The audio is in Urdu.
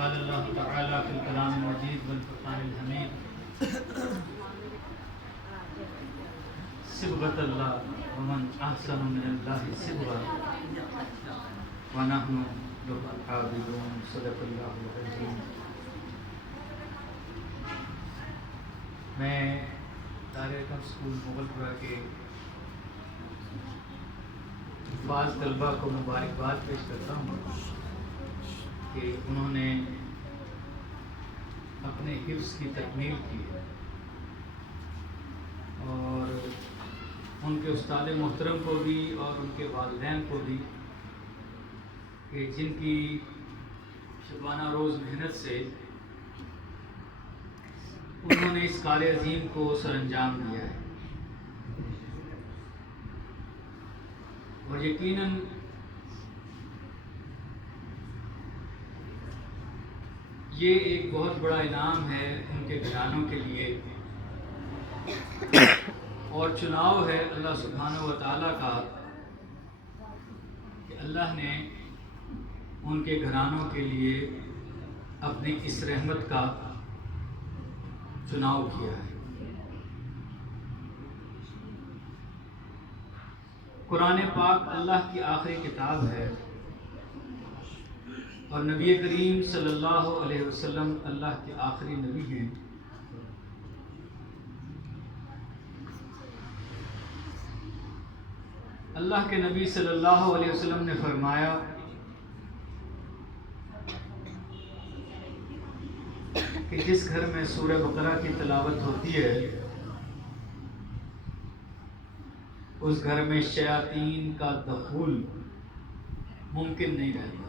قال اللہ تعالی فی الکلام المجید والفرقان الحمید صبغۃ اللہ ومن احسن من اللہ صبغۃ ونحن لہ عابدون صدق اللہ العظیم۔ میں دارالحکمت اسکول مغل پورہ کے بعض طلباء کو مبارکباد پیش کرتا ہوں کہ انہوں نے اپنے حفظ کی تکمیل کی ہے، اور ان کے استاد محترم کو بھی اور ان کے والدین کو بھی کہ جن کی شبانہ روز محنت سے انہوں نے اس کار عظیم کو سر انجام دیا ہے، اور یقیناً یہ ایک بہت بڑا انعام ہے ان کے گھرانوں کے لیے، اور چناؤ ہے اللہ سبحانہ و تعالیٰ کا کہ اللہ نے ان کے گھرانوں کے لیے اپنی اس رحمت کا چناؤ کیا ہے۔ قرآن پاک اللہ کی آخری کتاب ہے، اور نبی کریم صلی اللہ علیہ وسلم اللہ کے آخری نبی ہیں۔ اللہ کے نبی صلی اللہ علیہ وسلم نے فرمایا کہ جس گھر میں سورہ بقرہ کی تلاوت ہوتی ہے اس گھر میں شیاطین کا دخول ممکن نہیں رہتا۔